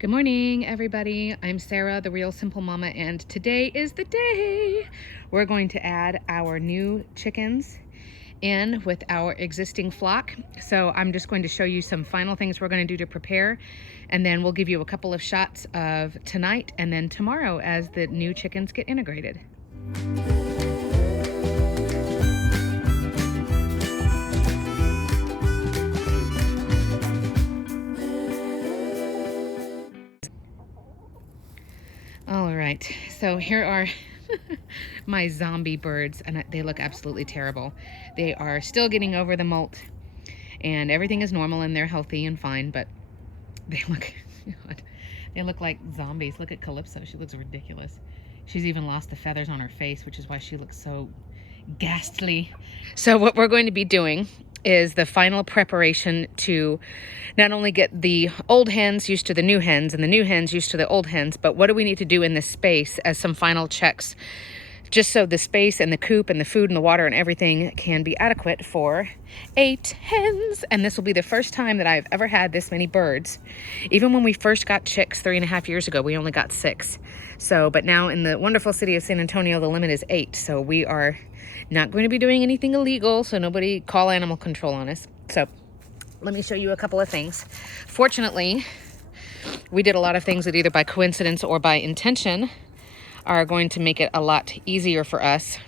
Good morning, everybody. I'm Sarah, the Real Simple Mama, and today is the day we're going to add our new chickens in with our existing flock. So I'm just going to show you some final things we're going to do to prepare, and then we'll give you a couple of shots of tonight and then tomorrow as the new chickens get integrated. All right, so here are my zombie birds, and they look absolutely terrible. They are still getting over the molt, and everything is normal, and they're healthy and fine, but they look like zombies. Look at Calypso. She looks ridiculous. She's even lost the feathers on her face, which is why she looks so ghastly. So what we're going to be doing is the final preparation to not only get the old hens used to the new hens and the new hens used to the old hens, but what do we need to do in this space as some final checks, just so the space and the coop and the food and the water and everything can be adequate for 8 hens. And this will be the first time that I've ever had this many birds. Even when we first got chicks 3.5 years ago, we only got 6. So, but now in the wonderful city of San Antonio, the limit is 8. So we are not going to be doing anything illegal, so nobody call animal control on us. So let me show you a couple of things. Fortunately, we did a lot of things that either by coincidence or by intention are going to make it a lot easier for us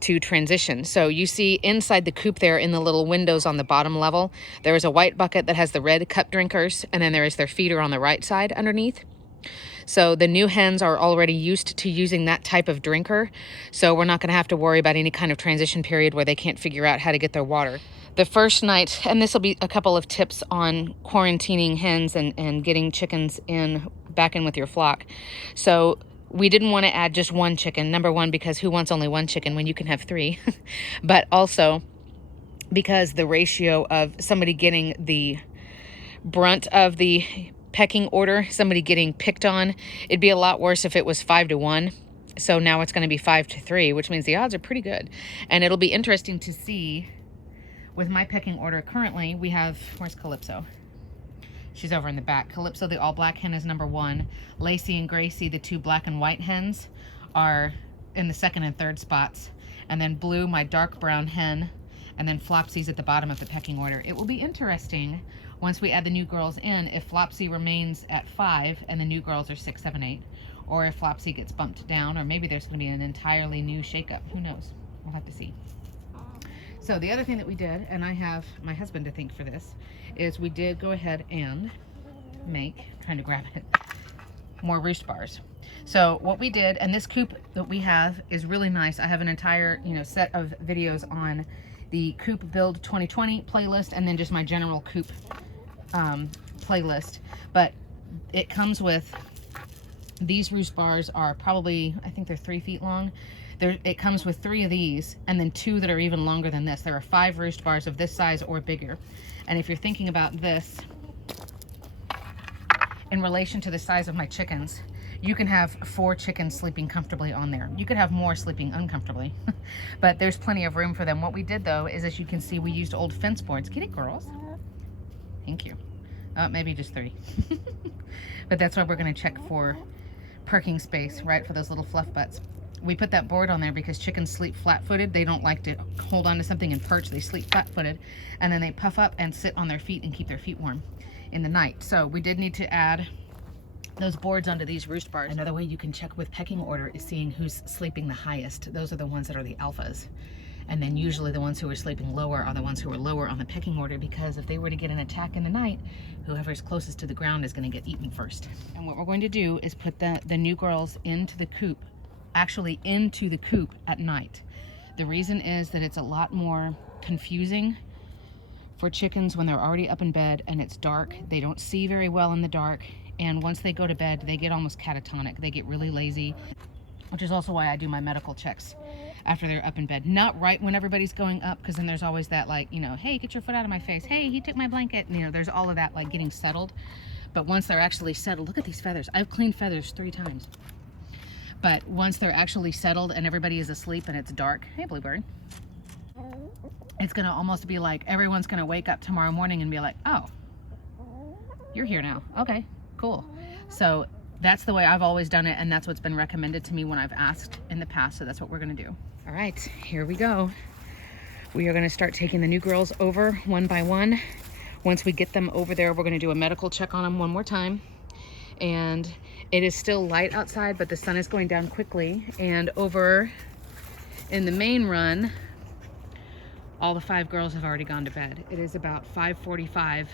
to transition. So you see inside the coop there in the little windows on the bottom level, there is a white bucket that has the red cup drinkers, and then there is their feeder on the right side underneath. So the new hens are already used to using that type of drinker, so we're not going to have to worry about any kind of transition period where they can't figure out how to get their water. The first night, and this will be a couple of tips on quarantining hens and getting chickens back in with your flock. So we didn't want to add just one chicken. Number one, because who wants only one chicken when you can have 3? But also because the ratio of somebody getting the brunt of the pecking order, somebody getting picked on, it'd be a lot worse if it was 5 to 1. So now it's going to be 5 to 3, which means the odds are pretty good. And it'll be interesting to see with my pecking order. Currently we have, where's Calypso? She's over in the back. Calypso, the all black hen, is number 1. Lacey and Gracie, the 2 black and white hens, are in the 2nd and 3rd spots. And then Blue, my dark brown hen, and then Flopsy's at the bottom of the pecking order. It will be interesting once we add the new girls in if Flopsy remains at 5 and the new girls are 6, 7, 8, or if Flopsy gets bumped down, or maybe there's going to be an entirely new shakeup. Who knows? We'll have to see. So the other thing that we did, and I have my husband to thank for this, is we did go ahead and make, trying to grab it, more roost bars. So what we did, and this coop that we have is really nice. I have an entire set of videos on the Coop Build 2020 playlist, and then just my general coop playlist. But it comes with, these roost bars are probably, I think they're 3 feet long. It comes with 3 of these, and then 2 that are even longer than this. There are 5 roost bars of this size or bigger. And if you're thinking about this in relation to the size of my chickens, you can have 4 chickens sleeping comfortably on there. You could have more sleeping uncomfortably, but there's plenty of room for them. What we did though is, as you can see, we used old fence boards. Get it, girls? Thank you. Maybe just 3. But that's why we're gonna check for perking space, right, for those little fluff butts. We put that board on there because chickens sleep flat-footed. They don't like to hold on to something and perch. They sleep flat-footed, and then they puff up and sit on their feet and keep their feet warm in the night. So we did need to add those boards onto these roost bars. Another way you can check with pecking order is seeing who's sleeping the highest. Those are the ones that are the alphas. And then usually the ones who are sleeping lower are the ones who are lower on the pecking order, because if they were to get an attack in the night, whoever's closest to the ground is going to get eaten first. And what we're going to do is put the new girls into the coop, actually into the coop at night. The reason is that it's a lot more confusing for chickens when they're already up in bed and it's dark. They don't see very well in the dark, and once they go to bed they get almost catatonic. They get really lazy, which is also why I do my medical checks after they're up in bed. Not right when everybody's going up, because then there's always that, like, hey, get your foot out of my face, hey, he took my blanket, and, there's all of that, like, getting settled. But once they're actually settled, look at these feathers. I've cleaned feathers 3 times. But once they're actually settled and everybody is asleep and it's dark, hey, Bluebird, it's gonna almost be like everyone's gonna wake up tomorrow morning and be like, oh, you're here now. Okay, cool. So that's the way I've always done it, and that's what's been recommended to me when I've asked in the past, so that's what we're gonna do. All right, here we go. We are gonna start taking the new girls over one by one. Once we get them over there, we're gonna do a medical check on them one more time. And it is still light outside, but the sun is going down quickly. And over in the main run, all the 5 girls have already gone to bed. It is about 5:45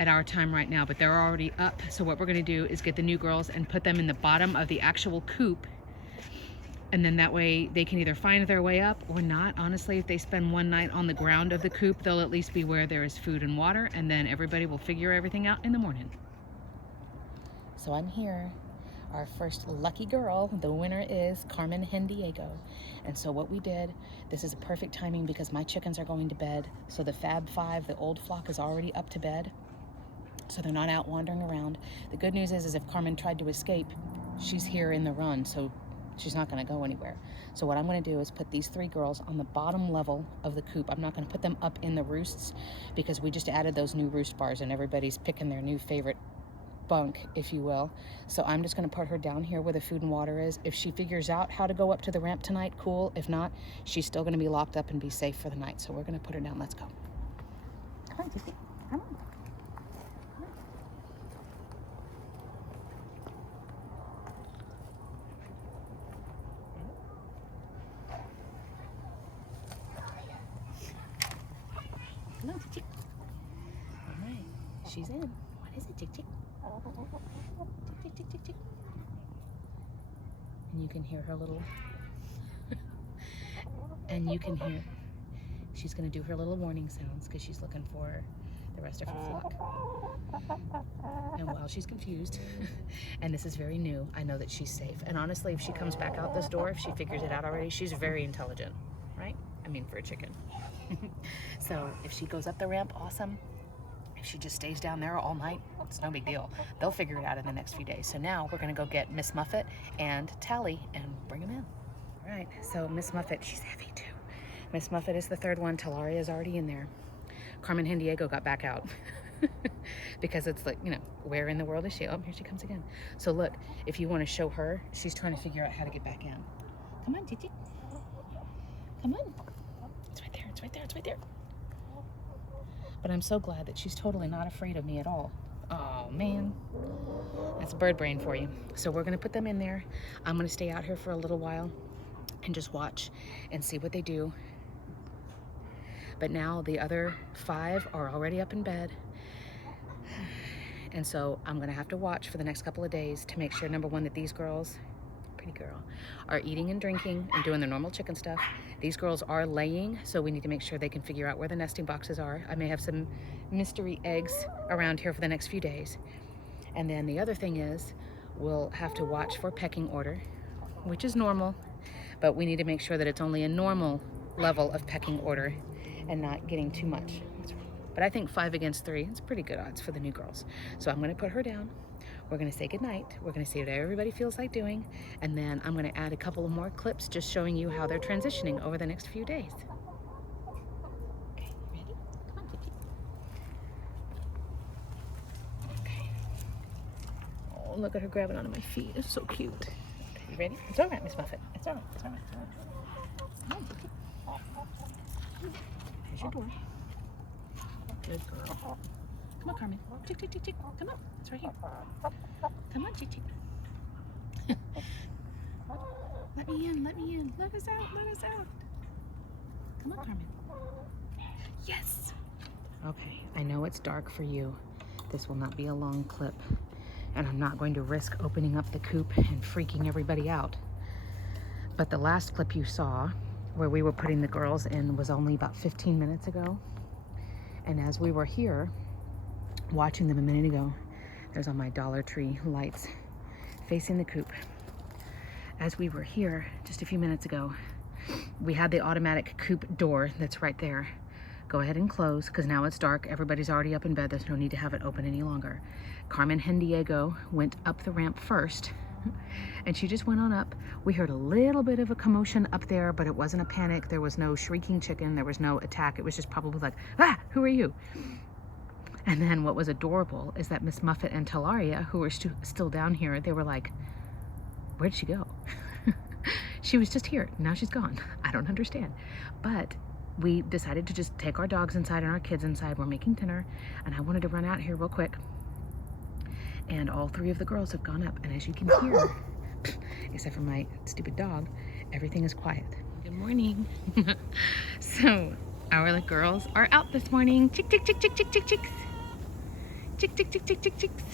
at our time right now, but they're already up. So what we're gonna do is get the new girls and put them in the bottom of the actual coop. And then that way they can either find their way up or not. Honestly, if they spend one night on the ground of the coop, they'll at least be where there is food and water, and then everybody will figure everything out in the morning. So I'm here. Our first lucky girl, the winner is Carmen Hendiego. And so what we did, this is a perfect timing because my chickens are going to bed. So the Fab Five, the old flock, is already up to bed. So they're not out wandering around. The good news is if Carmen tried to escape, she's here in the run, so she's not gonna go anywhere. So what I'm gonna do is put these 3 girls on the bottom level of the coop. I'm not gonna put them up in the roosts because we just added those new roost bars and everybody's picking their new favorite bunk, if you will. So I'm just gonna put her down here where the food and water is. If she figures out how to go up to the ramp tonight, cool. If not, she's still gonna be locked up and be safe for the night. So we're gonna put her down. Let's go. Come on, Gigi. Come on. Come on, Chick. All right, she's in. What is it, Chick? Chick, Chick, Chick, Chick. And you can hear her little. And you can hear. She's gonna do her little warning sounds because she's looking for the rest of her flock. And while she's confused, and this is very new, I know that she's safe. And honestly, if she comes back out this door, if she figures it out already, she's very intelligent, right? I mean, for a chicken. So if she goes up the ramp, awesome. If she just stays down there all night, it's no big deal. They'll figure it out in the next few days. So now we're gonna go get Miss Muffet and Tally and bring them in. All right, so Miss Muffet, she's heavy too. Miss Muffet is the 3rd one. Talaria is already in there. Carmen Hendiego got back out because it's like, you know, where in the world is she? Oh, here she comes again. So look, if you want to show her, she's trying to figure out how to get back in. Come on, Gigi. Come on. It's right there, it's right there, it's right there. But I'm so glad that she's totally not afraid of me at all. Oh, man. That's bird brain for you. So we're going to put them in there. I'm going to stay out here for a little while and just watch and see what they do. But now the other 5 are already up in bed. And so I'm going to have to watch for the next couple of days to make sure, number one, that these girls, pretty girl, are eating and drinking and doing their normal chicken stuff. These girls are laying, so we need to make sure they can figure out where the nesting boxes are. I may have some mystery eggs around here for the next few days. And then the other thing is, we'll have to watch for pecking order, which is normal, but we need to make sure that it's only a normal level of pecking order and not getting too much. But I think 5 against 3, it's pretty good odds for the new girls. So I'm gonna put her down. We're gonna say goodnight. We're gonna see what everybody feels like doing. And then I'm gonna add a couple of more clips just showing you how they're transitioning over the next few days. Okay, you ready? Come on, Vicky. Okay. Oh, look at her grabbing onto my feet. It's so cute. Okay, you ready? It's all right, Miss Muffet. It's all right, it's all right, it's all right. Come on, Vicky. There's your door. Good girl. Come on, Carmen. Chick, chick, chick, chick. Come on. It's right here. Come on, chick, chick. Let me in. Let me in. Let us out. Let us out. Come on, Carmen. Yes. Okay. I know it's dark for you. This will not be a long clip. And I'm not going to risk opening up the coop and freaking everybody out. But the last clip you saw, where we were putting the girls in, was only about 15 minutes ago. And as we were here, watching them a minute ago, there's on my Dollar Tree lights facing the coop. As we were here just a few minutes ago, we had the automatic coop door that's right there. Go ahead and close, because now it's dark. Everybody's already up in bed. There's no need to have it open any longer. Carmen Hendiego went up the ramp first, and she just went on up. We heard a little bit of a commotion up there, but it wasn't a panic. There was no shrieking chicken. There was no attack. It was just probably like, ah, who are you? And then what was adorable is that Miss Muffet and Talaria, who were still down here, they were like, where'd she go? She was just here. Now she's gone. I don't understand. But we decided to just take our dogs inside and our kids inside. We're making dinner, and I wanted to run out here real quick. And all 3 of the girls have gone up. And as you can hear, except for my stupid dog, everything is quiet. Good morning. So our girls are out this morning. Chick, chick, chick, chick, chick, chick, chicks. Chick, chick, chick, chick, chick, chicks.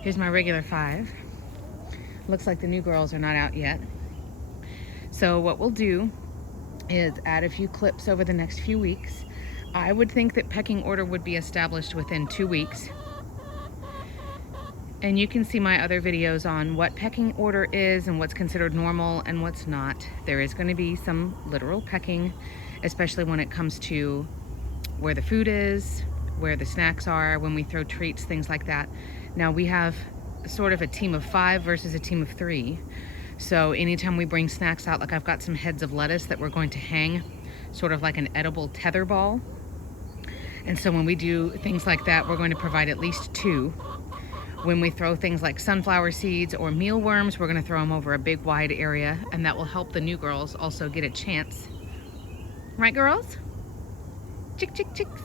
Here's my regular 5. Looks like the new girls are not out yet. So what we'll do is add a few clips over the next few weeks. I would think that pecking order would be established within 2 weeks. And you can see my other videos on what pecking order is and what's considered normal and what's not. There is going to be some literal pecking, especially when it comes to where the food is, where the snacks are, when we throw treats, things like that. Now we have sort of a team of 5 versus a team of 3. So anytime we bring snacks out, like I've got some heads of lettuce that we're going to hang, sort of like an edible tether ball. And so when we do things like that, we're going to provide at least 2. When we throw things like sunflower seeds or mealworms, we're going to throw them over a big wide area, and that will help the new girls also get a chance. Right, girls? Chick, chick, chicks.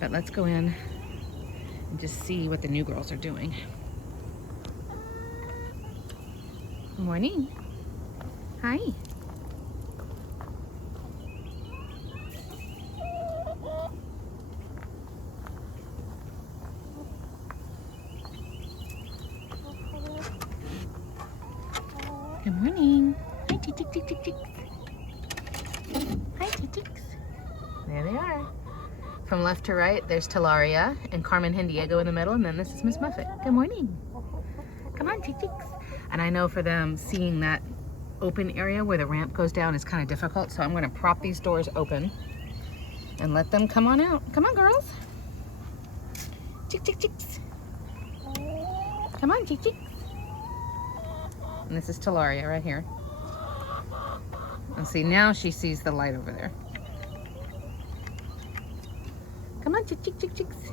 But let's go in and just see what the new girls are doing. Good morning. Hi. Good morning. Hi, tick, tick, tick, tick, tick. Hi, tick, ticks. There they are. From left to right, there's Talaria and Carmen Hendiego in the middle, and then this is Miss Muffet. Good morning. Come on, tick, ticks. And I know for them, seeing that open area where the ramp goes down is kind of difficult, so I'm going to prop these doors open and let them come on out. Come on, girls. Tick, tick, ticks. Come on, tick, ticks. And this is Talaria right here. And see, now she sees the light over there. Come on, chick, chick, chick, chicks.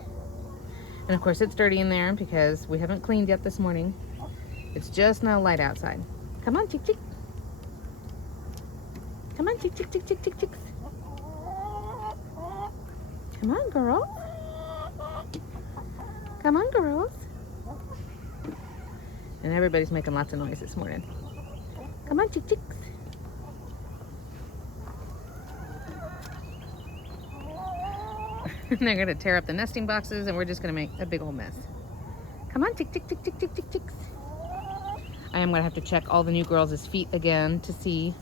And of course it's dirty in there because we haven't cleaned yet this morning. It's just now light outside. Come on, chick, chick. Come on, chick, chick, chick, chick, chick, chicks. Come on, girls. Come on, girls. And everybody's making lots of noise this morning. Come on, chick, chicks. They're gonna tear up the nesting boxes and we're just gonna make a big old mess. Come on, chick, chick, chick, chick, chick, chick, chicks. I am gonna have to check all the new girls' feet again to see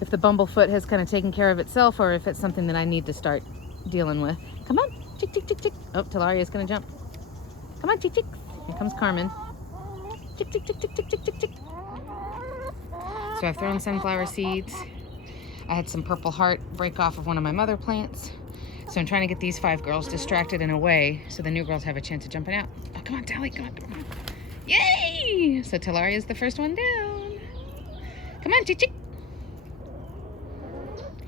if the bumblefoot has kind of taken care of itself or if it's something that I need to start dealing with. Come on, chick, chick, chick, chick. Oh, Talaria's gonna jump. Come on, chick, chick. Here comes Carmen. Chick, chick, chick, chick, chick, chick, chick, chick. So I've thrown sunflower seeds. I had some purple heart break off of one of my mother plants. So I'm trying to get these 5 girls distracted in a way so the new girls have a chance of jumping out. Oh, come on, Tally, come on, come on. Yay! So Talaria is the first one down. Come on, chick, chick.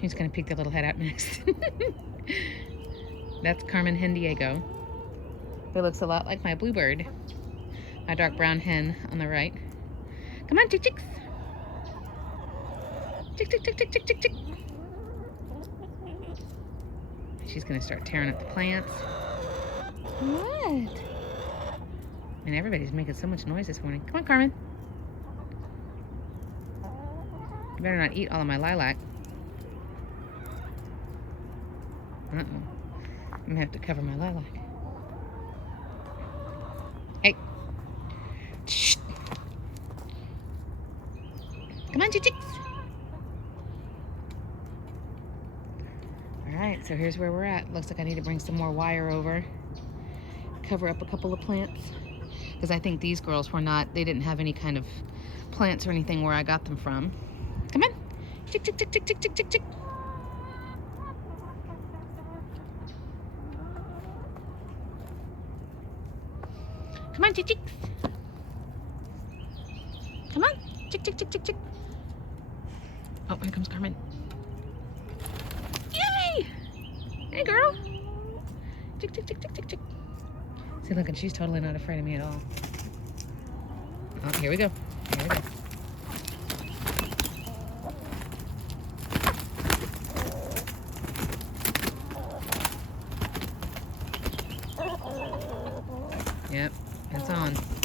Who's gonna peek their little head out next? That's Carmen Hendiego. It looks a lot like my bluebird. My dark brown hen on the right. Come on, chick, chicks. Chick, chick, chick, chick, chick, chick, chick. She's gonna start tearing up the plants. What? And everybody's making so much noise this morning. Come on, Carmen. You better not eat all of my lilac. Uh-oh. I'm gonna have to cover my lilac. Hey. Shh. Come on, chicks. Alright, so here's where we're at. Looks like I need to bring some more wire over. Cover up a couple of plants. Because I think these girls were not, they didn't have any kind of plants or anything where I got them from. Come on. Chick, chick, chick, chick, chick, chick, chick, chick. Come on, chick, chicks. Come on. Chick, chick, chick, chick, chick. Oh, here comes Carmen. Yay! Hey, girl. Chick, chick, chick, chick, chick, chick. See, look, and she's totally not afraid of me at all. Oh, here we go. Here we go. Yep, it's on.